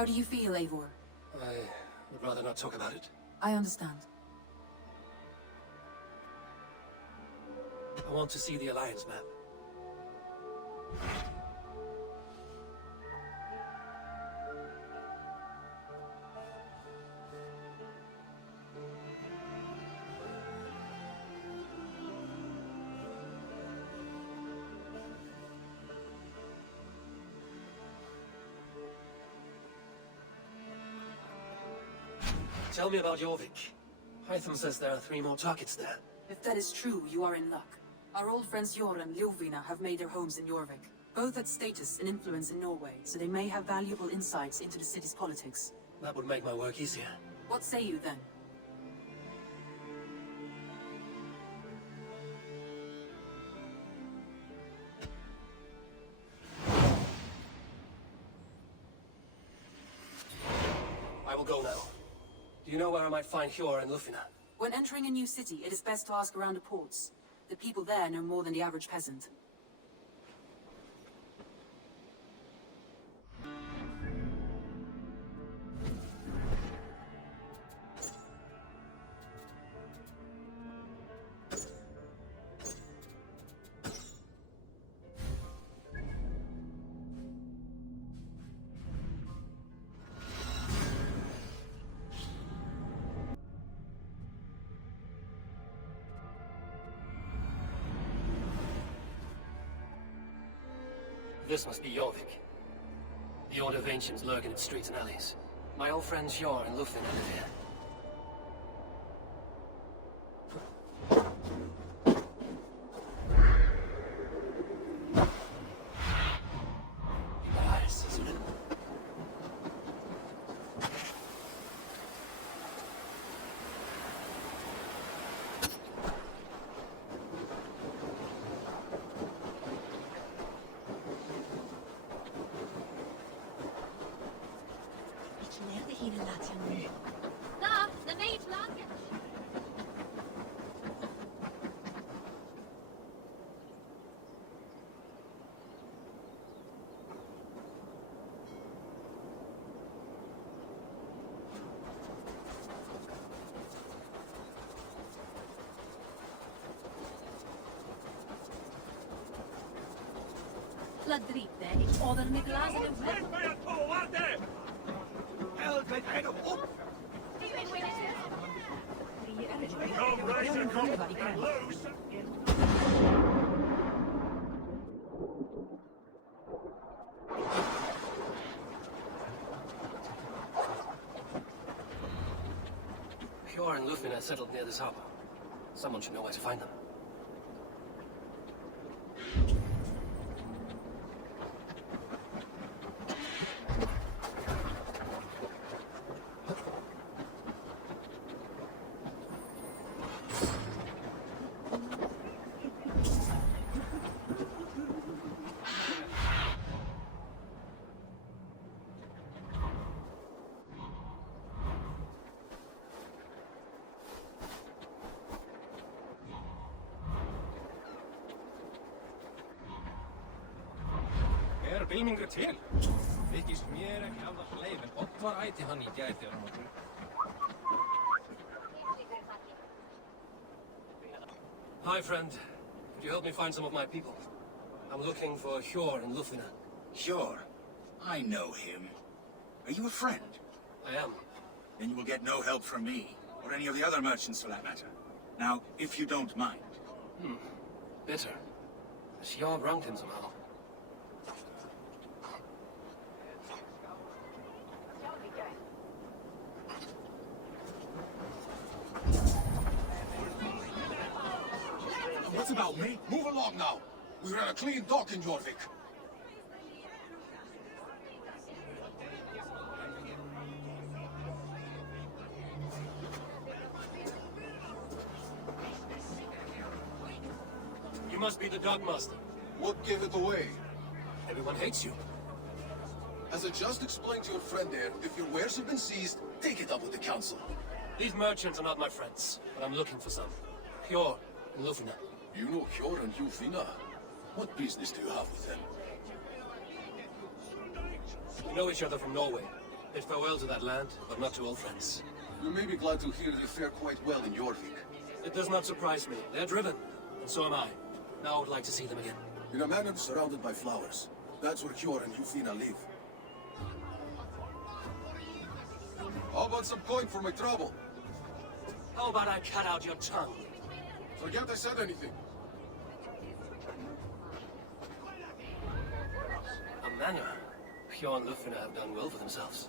How do you feel, Eivor? I would rather not talk about it. I understand. I want to see the Alliance map. Tell me about Jorvik. Hytham says there are 3 more targets there. If that is true, you are in luck. Our old friends Jor and Ljovina have made their homes in Jorvik. Both had status and influence in Norway, so they may have valuable insights into the city's politics. That would make my work easier. What say you then? I will go now. Do you know where I might find Hjor and Lufina? When entering a new city, it is best to ask around the ports. The people there know more than the average peasant. This must be Jorvik. The Order of Ancients lurk in its streets and alleys. My old friends Hjor and Lufina live here. Nice, isn't it? La dritte, ik order me glazen en vlees. Hjor and Lufina settled near this harbor. Someone should know where to find them. Bylmingur til. Þykist mér ekki af það leið, en Oddvar æti hann í gær þegar hann var drukk. Hi, friend. Could you help me find some of my people? I'm looking for Hjor and Lufina. Sure. I know him. Are you a friend? I am. Then you will get no help from me, or any of the other merchants for that matter. Now, if you don't mind. Bitter. Hjor wronged him somehow. What's about, mate? Move along now. We ran a clean dock in Jorvik. You must be the Dockmaster. What gave it away? Everyone hates you. As I just explained to your friend there, if your wares have been seized, take it up with the council. These merchants are not my friends, but I'm looking for some. Hjor and Lufina. You know Hjor and Ljovina. What business do you have with them? We know each other from Norway. Bid farewell to that land, but not to old friends. You may be glad to hear they fare quite well in Jorvik. It does not surprise me. They're driven, and so am I. Now I would like to see them again. In a manor surrounded by flowers. That's where Hjor and Ljufina live. How about some coin for my trouble? How about I cut out your tongue? Forget I said anything. A manor. Hjor and Ljufina have done well for themselves.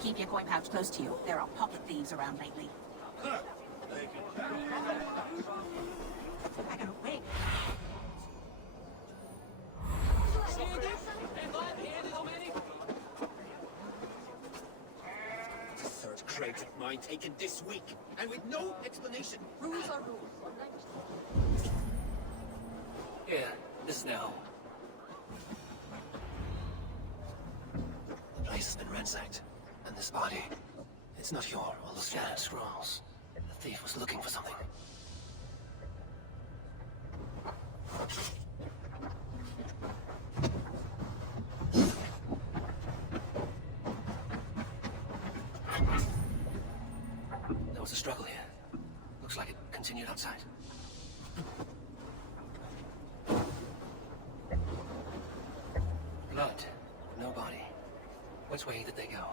Keep your coin pouch close to you. There are pocket thieves around lately. I got away. The third crate of mine taken this week, and with no explanation. Rules are rules. Here, this now. The place has been ransacked, and this body, it's not Hjor or the scattered scrolls. The thief was looking for something. There was a struggle here. Looks like it continued outside. Blood. No body. Which way did they go?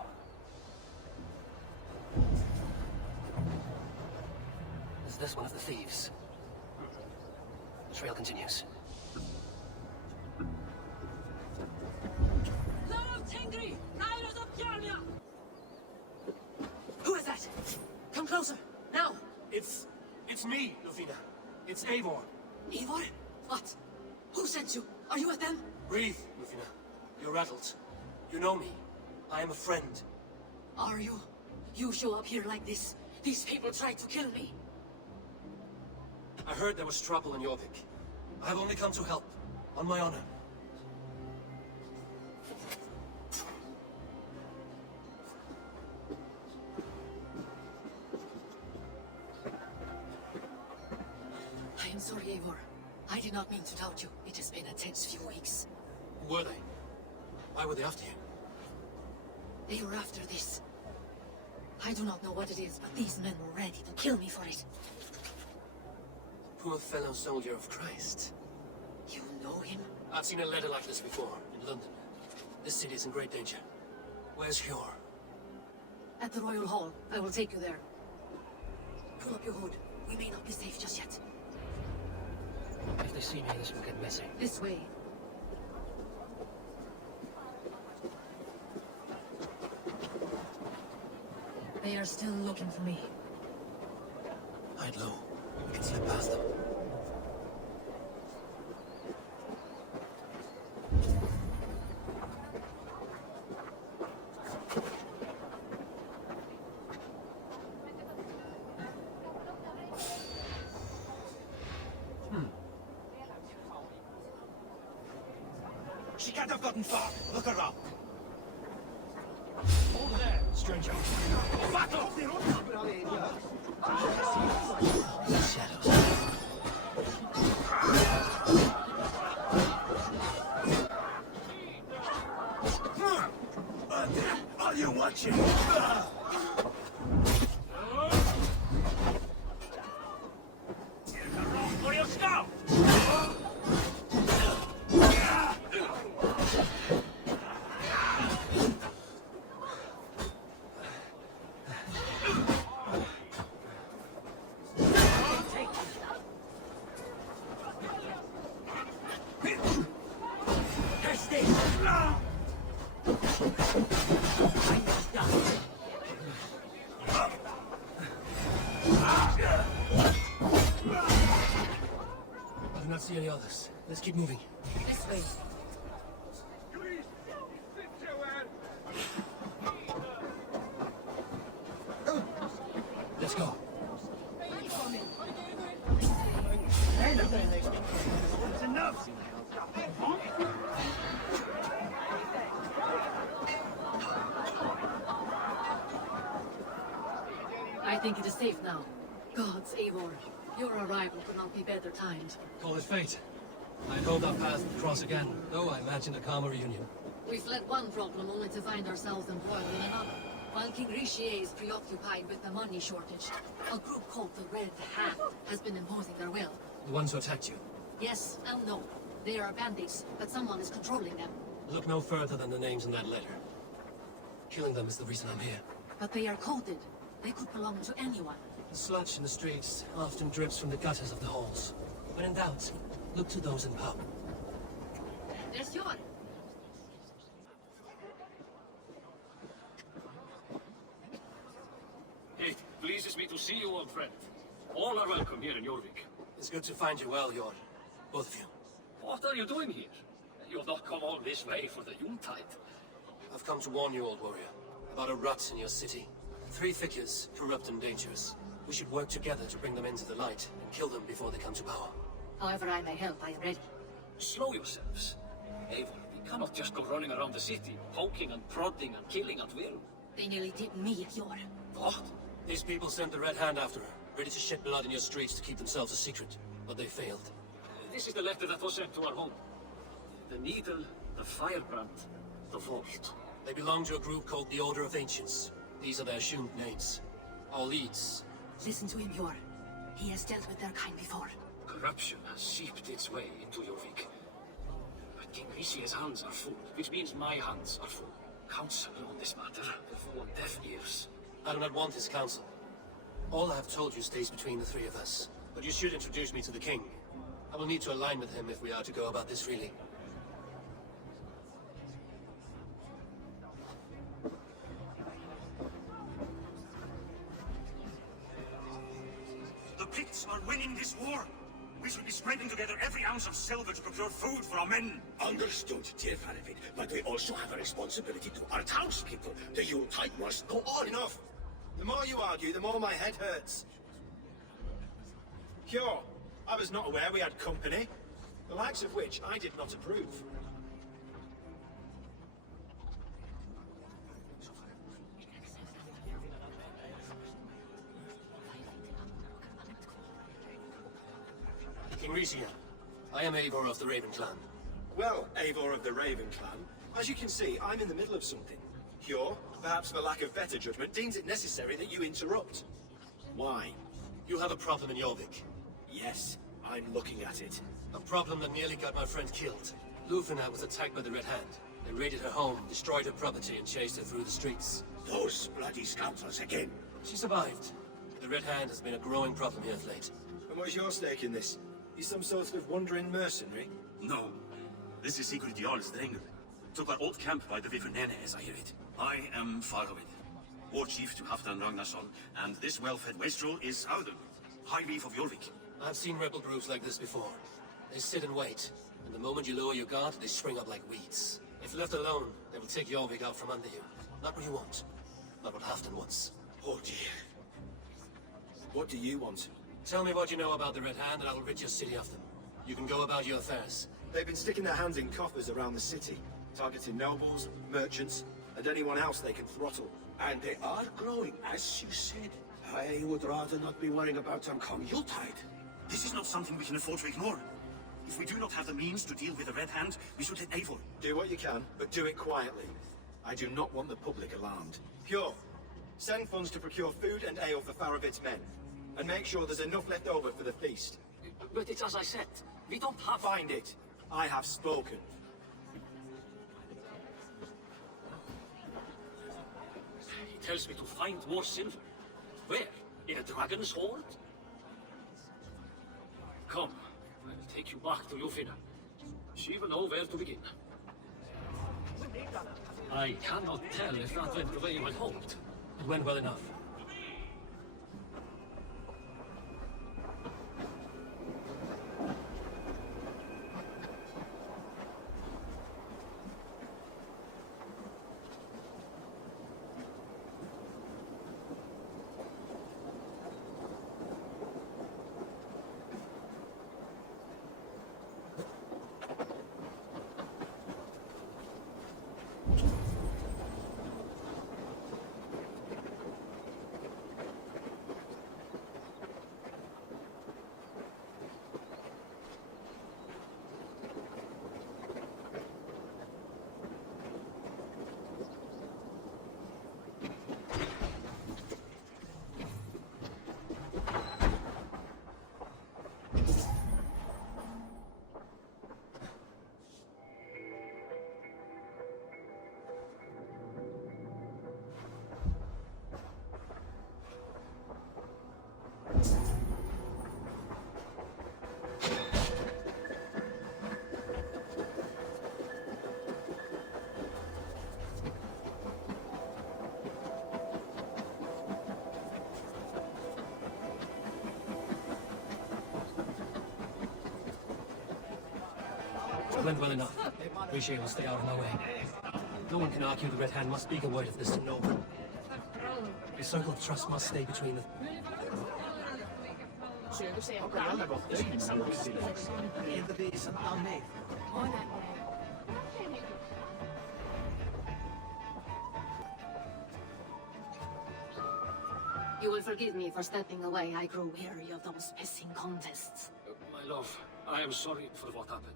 Is this one of the thieves? The trail continues. Who is that? Come closer, now! It's me, Ljufina. It's Eivor. Eivor? What? Who sent you? Are you with them? Breathe, Ljufina. You're rattled. You know me. I am a friend. Are you? You show up here like this. These people tried to kill me. I heard there was trouble in Jorvik. I have only come to help. On my honor. I am sorry, Eivor. I did not mean to doubt you. It has been a tense few weeks. Who were they? Why were they after you? They were after this. I do not know what it is, but these men were ready to kill me for it. Poor fellow soldier of Christ. You know him? I've seen a letter like this before, in London. This city is in great danger. Where's Hjor? At the Royal Hall. I will take you there. Pull up your hood. We may not be safe just yet. If they see me, this will get messy. This way. They are still looking for me. Hide low. We can slip past them. She can't have gotten far. Look around. Over there, stranger. Back off! Shadows. Are you watching? For your scout! I do not see any others. Let's keep moving. This way. Let's go. I think it is safe now. Gods, Eivor. Your arrival could not be better timed. Call it fate. I hope our paths will cross again, though I imagine a calmer reunion. We fled one problem only to find ourselves embroiled in another. While King Richier is preoccupied with the money shortage, a group called the Red Hand has been imposing their will. The ones who attacked you. Yes and no. They are bandits, but someone is controlling them. Look no further than the names in that letter. Killing them is the reason I'm here. But they are coded. They could belong to anyone. The sludge in the streets often drips from the gutters of the halls. When in doubt, look to those in power. There's your... It pleases me to see you, old friend. All are welcome here in Jorvik. It's good to find you well, Yor. Both of you. What are you doing here? You have not come all this way for the Yuletide. I've come to warn you, old warrior, about a rut in your city. 3 figures, corrupt and dangerous. We should work together to bring them into the light and kill them before they come to power. However I may help, I am ready. Slow yourselves. Eivor, we cannot just go running around the city, poking and prodding and killing at will. They nearly did me, Yor. What? These people sent the Red Hand after her, ready to shed blood in your streets to keep themselves a secret. But they failed. This is the letter that was sent to our home. The needle, the firebrand, the vault. They belong to a group called the Order of Ancients. These are their assumed names. Our leads. Listen to him, Yor. He has dealt with their kind before. Corruption has seeped its way into Jorvik. But King Richier's hands are full, which means my hands are full. Counsel on this matter will fall on deaf ears. I do not want his counsel. All I have told you stays between the 3 of us. But you should introduce me to the king. I will need to align with him if we are to go about this freely. The Picts are winning this war. We should be scraping together every ounce of silver to procure food for our men. Understood, dear Faravik, but we also have a responsibility to our townspeople. The Yuletide must go on. Enough! The more you argue, the more my head hurts. Cure, I was not aware we had company, the likes of which I did not approve. King Richier, I am Eivor of the Raven Clan. Well, Eivor of the Raven Clan, as you can see, I'm in the middle of something. Cure, perhaps for lack of better judgment, deems it necessary that you interrupt. Why? You have a problem in Jorvik. Yes, I'm looking at it. A problem that nearly got my friend killed. Lufina was attacked by the Red Hand. They raided her home, destroyed her property, and chased her through the streets. Those bloody scoundrels again. She survived. The Red Hand has been a growing problem here of late. And what is your stake in this? You some sort of wandering mercenary? No. This is Sigurd Jarl's Drengr. Took our old camp by the river Nene, as I hear it. I am Farovid, war chief to Halfdan Ragnarsson, and this well-fed wastrel is Audun, High Reef of Jorvik. I've seen rebel groups like this before. They sit and wait, and the moment you lower your guard, they spring up like weeds. If left alone, they will take Jorvik out from under you. Not what you want, not what Halfdan wants. Oh dear. What do you want? Tell me what you know about the Red Hand, and I will rid your city of them. You can go about your affairs. They've been sticking their hands in coffers around the city, targeting nobles, merchants, and anyone else they can throttle. And they are growing, as you said. I would rather not be worrying about them come Yuletide. This is not something we can afford to ignore. If we do not have the means to deal with the Red Hand, we should let Eivor. Do what you can, but do it quietly. I do not want the public alarmed. Pure, send funds to procure food and ale for Faravid's men. And make sure there's enough left over for the feast. But it's as I said, we don't have... Find it. I have spoken. He tells me to find more silver. Where? In a dragon's hoard? Come, I will take you back to Lufina. She will know where to begin. I cannot tell if that went the way you had hoped. It went well enough. Blend well enough. Riche will stay out of my way. No one can argue the Red Hand must speak a word of this to no one. The circle of trust must stay between the... You will forgive me for stepping away. I grow weary of those pissing contests. My love, I am sorry for what happened.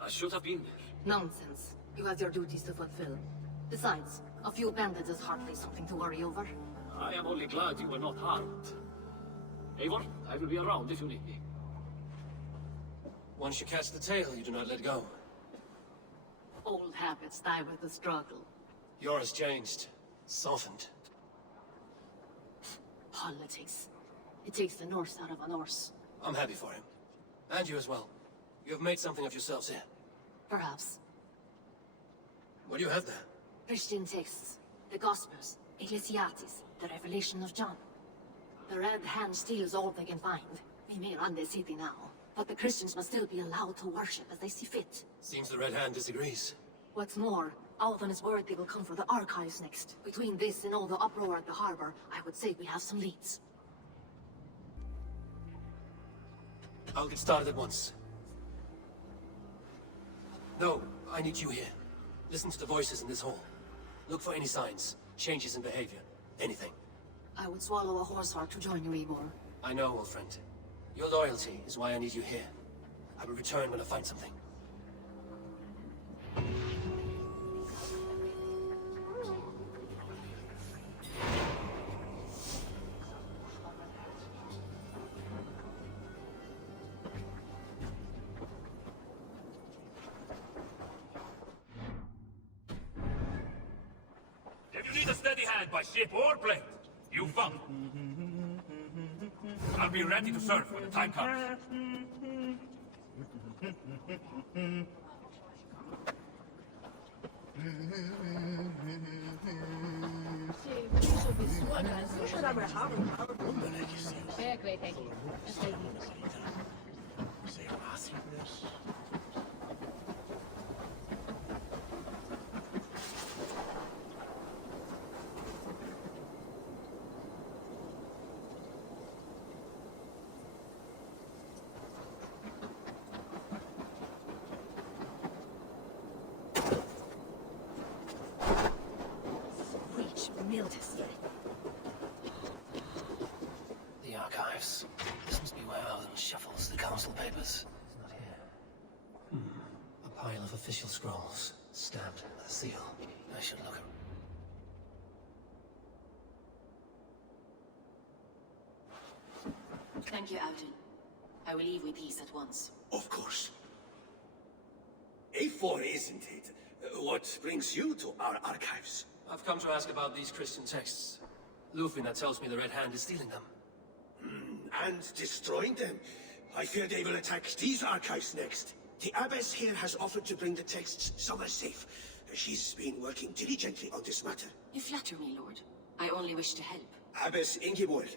I should have been there. Nonsense. You have your duties to fulfill. Besides, a few bandits is hardly something to worry over. I am only glad you were not harmed. Eivor, I will be around if you need me. Once you catch the tail, you do not let go. Old habits die with the struggle. Yours changed. Softened. Politics. It takes the Norse out of a Norse. I'm happy for him. And you as well. You have made something of yourselves here. Perhaps. What do you have there? Christian texts. The Gospels. Ecclesiastes. The Revelation of John. The Red Hand steals all they can find. We may run the city now, but the Christians must still be allowed to worship as they see fit. Seems the Red Hand disagrees. What's more, Alvin is worried they will come for the archives next. Between this and all the uproar at the harbor, I would say we have some leads. I'll get started at once. No, I need you here. Listen to the voices in this hall. Look for any signs, changes in behavior, anything. I would swallow a horse heart to join you, Eivor. I know, old friend. Your loyalty is why I need you here. I will return when I find something. If you need a steady hand by ship or plane, you found it. I'll be ready to serve when the time comes. The archives. This must be where Alden shuffles the council papers. It's not here. A pile of official scrolls, stamped with a seal. I should look at... Thank you, Alden. I will leave with these at once. Of course. A4, isn't it? What brings you to our archives? I've come to ask about these Christian texts. Lufina tells me the Red Hand is stealing them. And destroying them. I fear they will attack these archives next. The Abbess here has offered to bring the texts somewhere safe. She's been working diligently on this matter. You flatter me, Lord. I only wish to help. Abbess Ingeborg,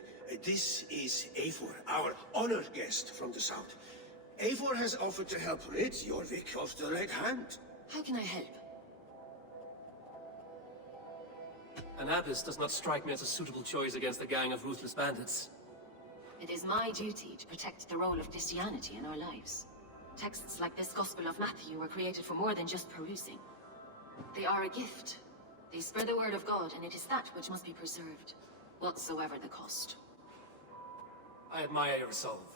this is Eivor, our honored guest from the south. Eivor has offered to help rid Jorvik of the Red Hand. How can I help? An abbess does not strike me as a suitable choice against a gang of ruthless bandits. It is my duty to protect the role of Christianity in our lives. Texts like this Gospel of Matthew were created for more than just perusing. They are a gift. They spread the word of God, and it is that which must be preserved, whatsoever the cost. I admire your resolve.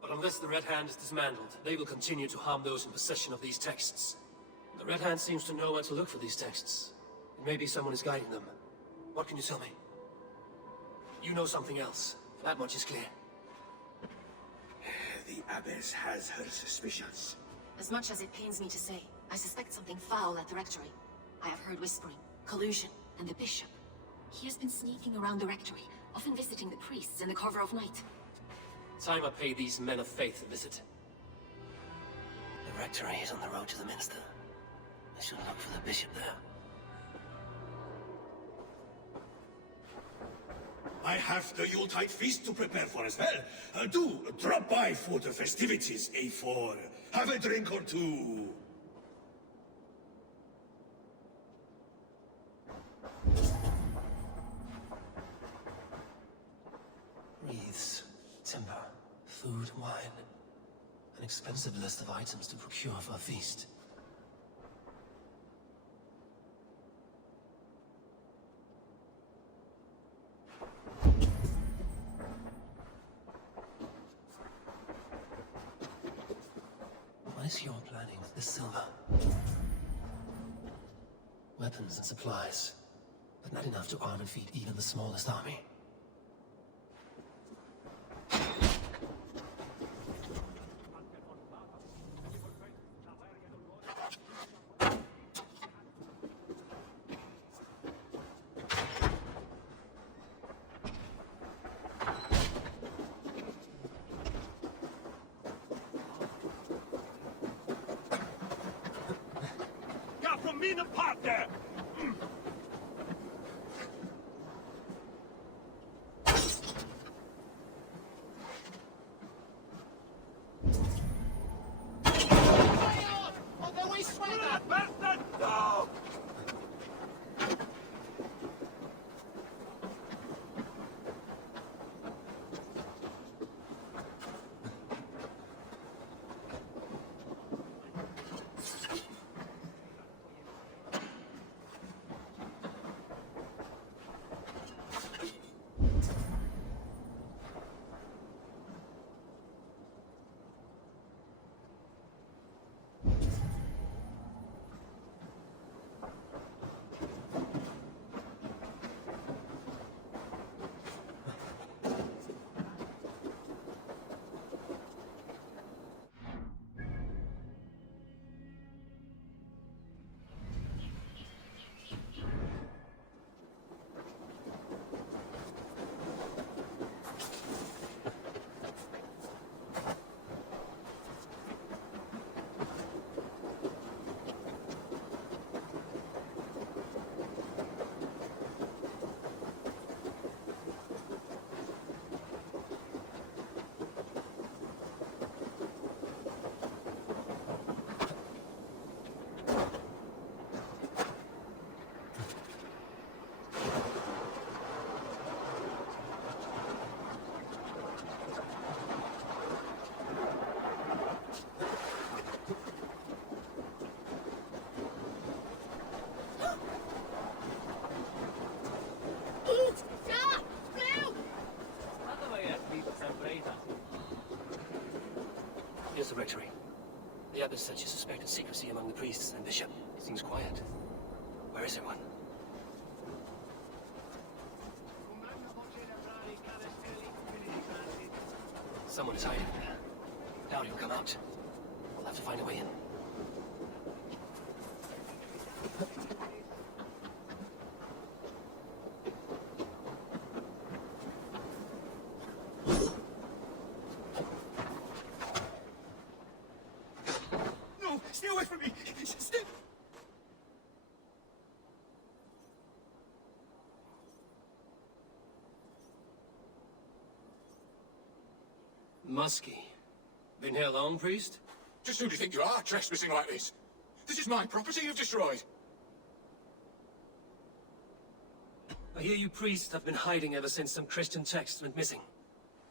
But unless the Red Hand is dismantled, they will continue to harm those in possession of these texts. The Red Hand seems to know where to look for these texts. It may be someone is guiding them. What can you tell me? You know something else. That much is clear. The Abbess has her suspicions. As much as it pains me to say, I suspect something foul at the rectory. I have heard whispering, collusion, and the bishop. He has been sneaking around the rectory, often visiting the priests in the cover of night. Time I pay these men of faith a visit. The rectory is on the road to the minster. I should look for the bishop there. I have the Yuletide feast to prepare for as well. Do drop by for the festivities, A4. Have a drink or two. Food, wine. An expensive list of items to procure for a feast. What is your planning with this silver? Weapons and supplies, but not enough to arm and feed even the smallest army. Here's the rectory. The abbess said she suspected secrecy among the priests and bishop. It seems quiet. Where is everyone? Someone is hiding there. Now he'll come out. We'll have to find a way in. Stay away from me! Stay! Muskie. Been here long, priest? Just who do you think you are, trespassing like this? This is my property you've destroyed. I hear you priests have been hiding ever since some Christian text went missing.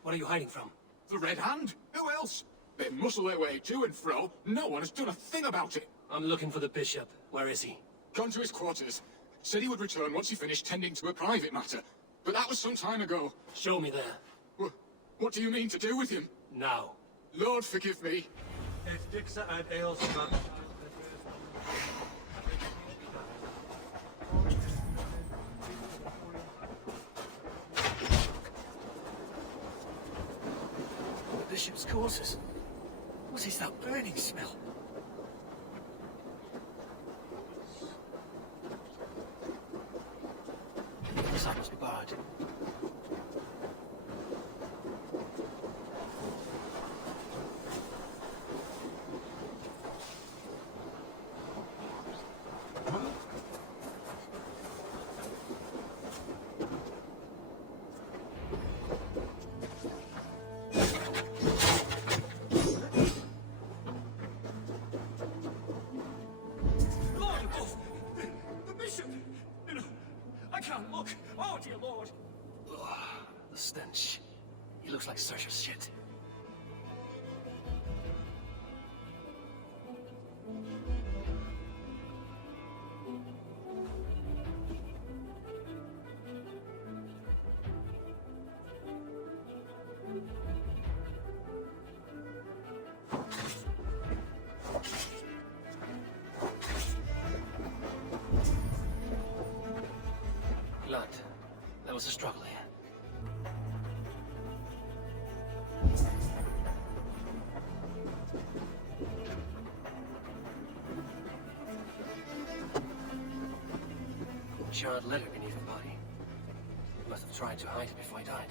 What are you hiding from? The Red Hand? Who else? They muscle their way to and fro. No one has done a thing about it. I'm looking for the bishop. Where is he? Gone to his quarters. Said he would return once he finished tending to a private matter. But that was some time ago. Show me there. What do you mean to do with him? Now. Lord, forgive me. The bishop's quarters. What is that burning smell? The side must be barred. The stench. He looks like Searcher's shit. was a struggle here. Charred letter beneath the body. Must have tried to hide it before he died.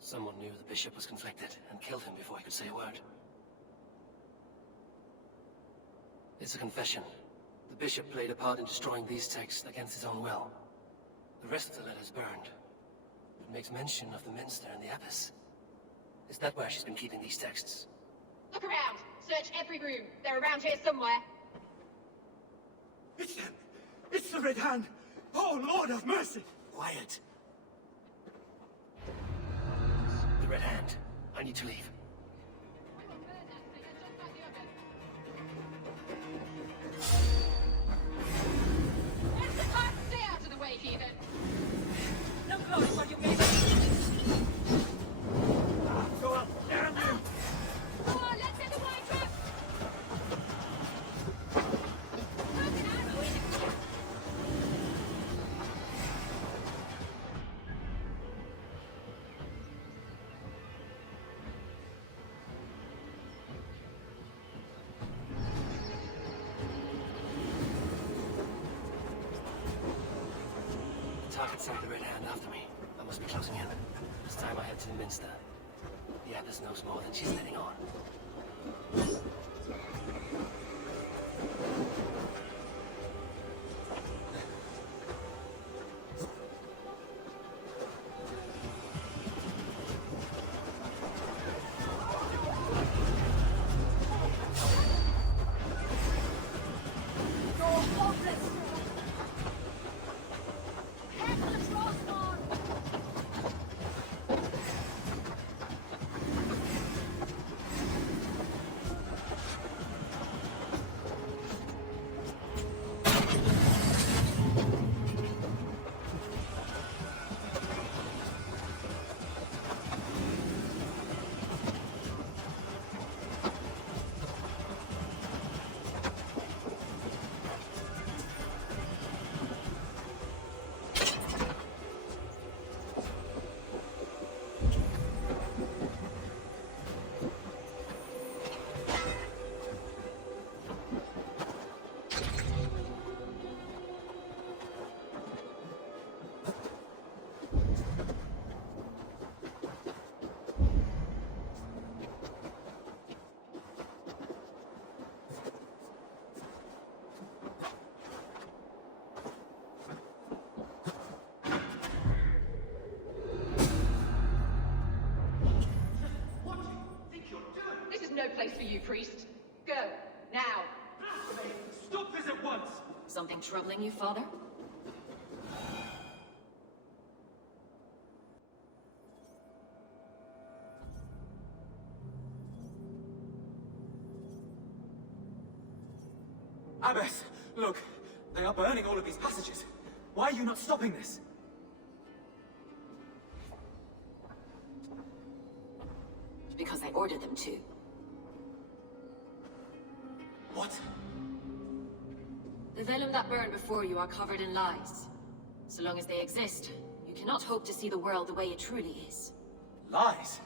Someone knew the bishop was conflicted and killed him before he could say a word. It's a confession. The bishop played a part in destroying these texts against his own will. The rest of the letter's burned. It makes mention of the minster and the abbess. Is that where she's been keeping these texts? Look around! Search every room. They're around here somewhere. It's them! It's the Red Hand! Oh, Lord have mercy! Quiet. The Red Hand. I need to leave. Where's the time? Stay out of the way, heathen! No glory for you, baby! Go on, damn you! Come on, let's get the wine trap! Put an arrow in it. The target sent the Red Hand after me. I must be closing in. It's time I head to the minster. The abbess knows more than she's letting on. No place for you, priest. Go, now. Stop this at once! Something troubling you, father? Abbess, look. They are burning all of these passages. Why are you not stopping this? Because I ordered them to. What? The vellum that burned before you are covered in lies. So long as they exist, you cannot hope to see the world the way it truly is. Lies?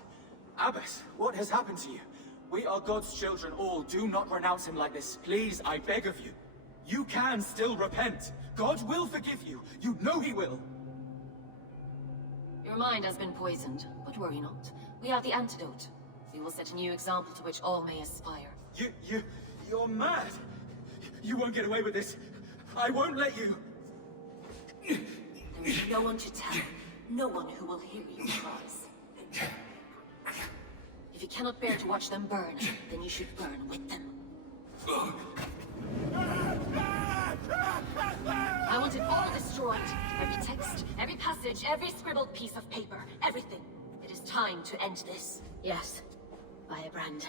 Abbess, what has happened to you? We are God's children all. Do not renounce him like this. Please, I beg of you. You can still repent. God will forgive you. You know he will. Your mind has been poisoned, but worry not. We have the antidote. We will set a new example to which all may aspire. You're mad. You won't get away with this. I won't let you. There will be no one to tell. No one who will hear your cries. If you cannot bear to watch them burn, then you should burn with them. I want to it all destroyed. Every text, every passage, every scribbled piece of paper, everything. It is time to end this. Yes, Firebrand.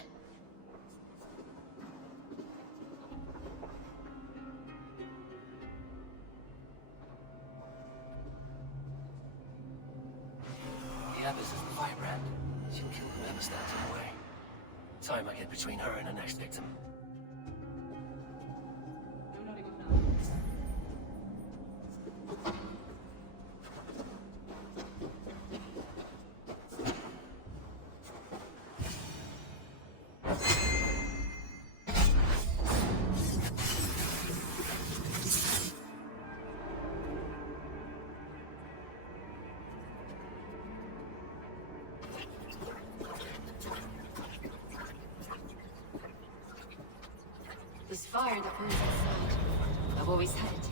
The Abbess is the Firebrand. She'll kill whoever stands in the way. Time I get between her and the next victim. This fire that burns inside. I've always had it.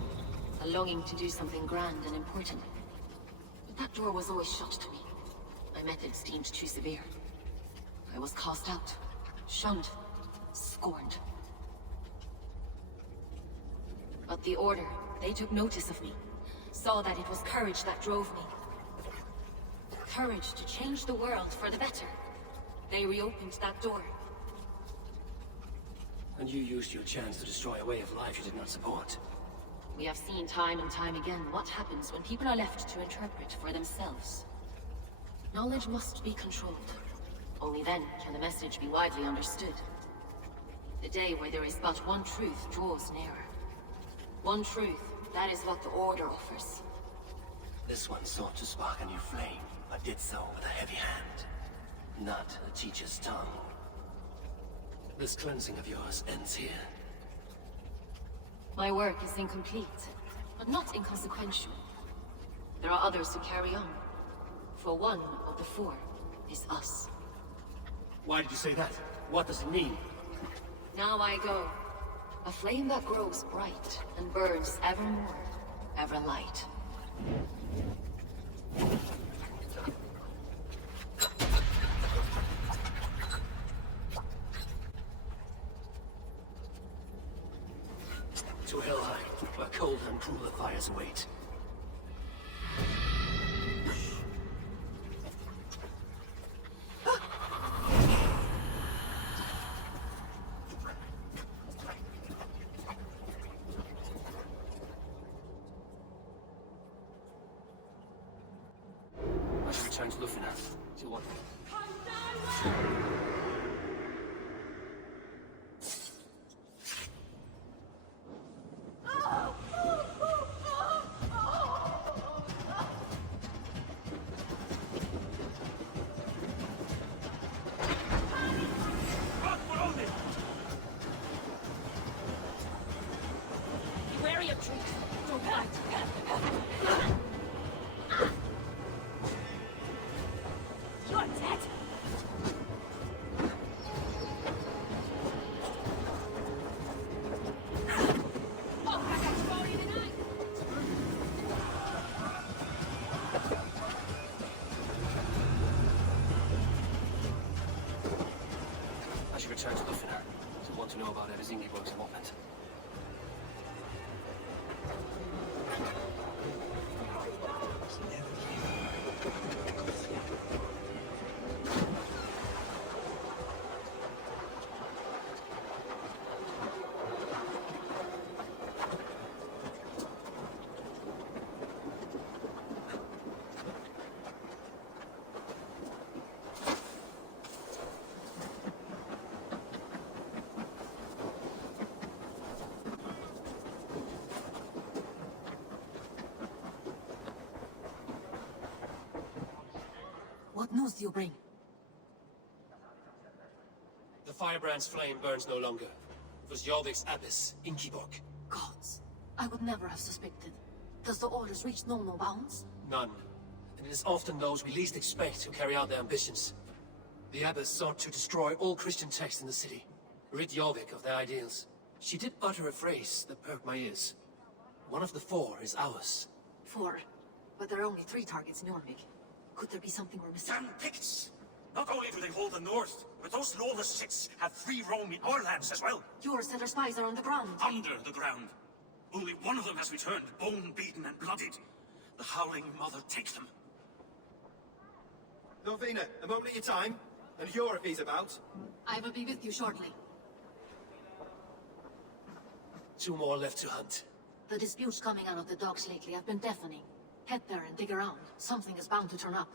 A longing to do something grand and important. But that door was always shut to me. My methods deemed too severe. I was cast out, shunned, scorned. But the Order, they took notice of me. Saw that it was courage that drove me. Courage to change the world for the better. They reopened that door. And you used your chance to destroy a way of life you did not support. We have seen time and time again what happens when people are left to interpret for themselves. Knowledge must be controlled. Only then can the message be widely understood. The day where there is but one truth draws nearer. One truth, that is what the Order offers. This one sought to spark a new flame, but did so with a heavy hand. Not a teacher's tongue. This cleansing of yours ends here. My work is incomplete, but not inconsequential. There are others who carry on. For one of the four is us. Why did you say that? What does it mean? Now I go. A flame that grows bright and burns evermore, ever light. To Helheim, where cold and crueler fires await. I should return to Lufina. Till what? Wary of tricks. Don't fight. You're dead. I should return to Lufina. To want to know about Abbess Ingeborg's involvement. What news do you bring? The Firebrand's flame burns no longer. It was Jorvik's Abbess, Ingeborg. Gods. I would never have suspected. Does the Orders reach no bounds? None. And it is often those we least expect who carry out their ambitions. The Abbess sought to destroy all Christian texts in the city, rid Jorvik of their ideals. She did utter a phrase that perked my ears. One of the four is ours. 4. But there are only 3 targets in Jorvik. Could there be something we're missing? Damn Picts! Not only do they hold the north, but those lawless Siths have free roam in our lands as well. Yours and their spies are on the ground. Under the ground. Only one of them has returned, bone-beaten and blooded. The Howling Mother takes them. Novena, a moment of your time, and you're if he's about. I will be with you shortly. 2 more left to hunt. The disputes coming out of the docks lately have been deafening. Head there and dig around. Something is bound to turn up.